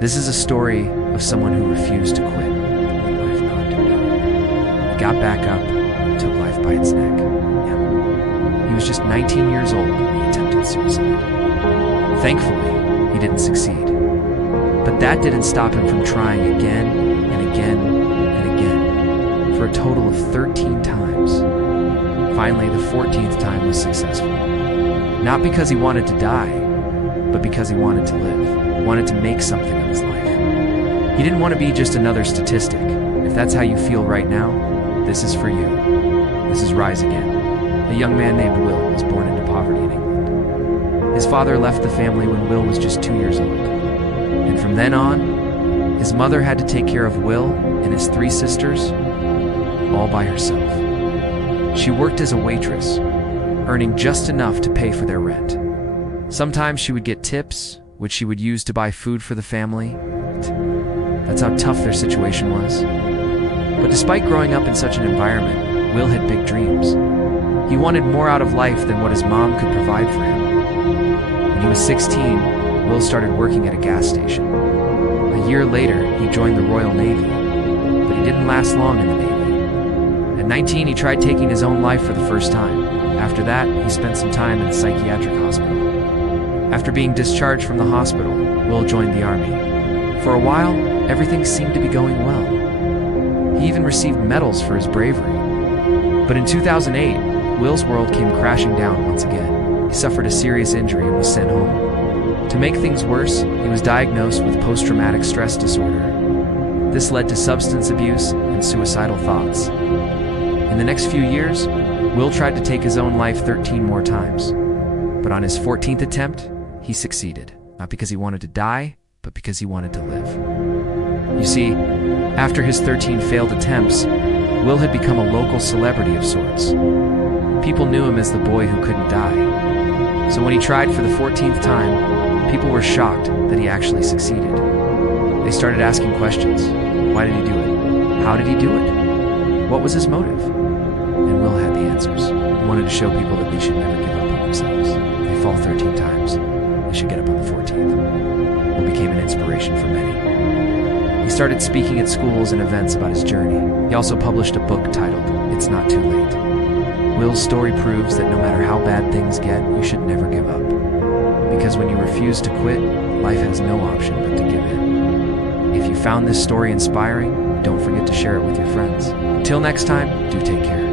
This is a story of someone who refused to quit when life knocked him down. He got back up and took life by its neck. Yeah. He was just 19 years old when he attempted suicide. Thankfully, he didn't succeed. But that didn't stop him from trying again and again and again for a total of 13 times. Finally, the 14th time was successful. Not because he wanted to die, but because he wanted to live, wanted to make something of his life. He didn't want to be just another statistic. If that's how you feel right now, this is for you. This is Rise Again. A young man named Will was born into poverty in England. His father left the family when Will was just 2 years old. And from then on, his mother had to take care of Will and his 3 sisters all by herself. She worked as a waitress, earning just enough to pay for their rent. Sometimes she would get tips, which she would use to buy food for the family. That's how tough their situation was. But despite growing up in such an environment, Will had big dreams. He wanted more out of life than what his mom could provide for him. When he was 16, Will started working at a gas station. A year later, he joined the Royal Navy, but he didn't last long in the Navy. At 19, he tried taking his own life for the first time. After that, he spent some time in a psychiatric hospital. After being discharged from the hospital, Will joined the army. For a while, everything seemed to be going well. He even received medals for his bravery. But in 2008, Will's world came crashing down once again. He suffered a serious injury and was sent home. To make things worse, he was diagnosed with post-traumatic stress disorder. This led to substance abuse and suicidal thoughts. In the next few years, Will tried to take his own life 13 more times. But on his 14th attempt, he succeeded. Not because he wanted to die, but because he wanted to live. You see, after his 13 failed attempts, Will had become a local celebrity of sorts. People knew him as the boy who couldn't die. So when he tried for the 14th time, people were shocked that he actually succeeded. They started asking questions. Why did he do it? How did he do it? What was his motive? And Will had the answers. He wanted to show people that they should never give up on themselves. If they fall 13 times, they should get up on the 14th. Will became an inspiration for many. He started speaking at schools and events about his journey. He also published a book titled, It's Not Too Late. Will's story proves that no matter how bad things get, you should never give up. Because when you refuse to quit, life has no option but to give in. If you found this story inspiring, don't forget to share it with your friends. Until next time, do take care.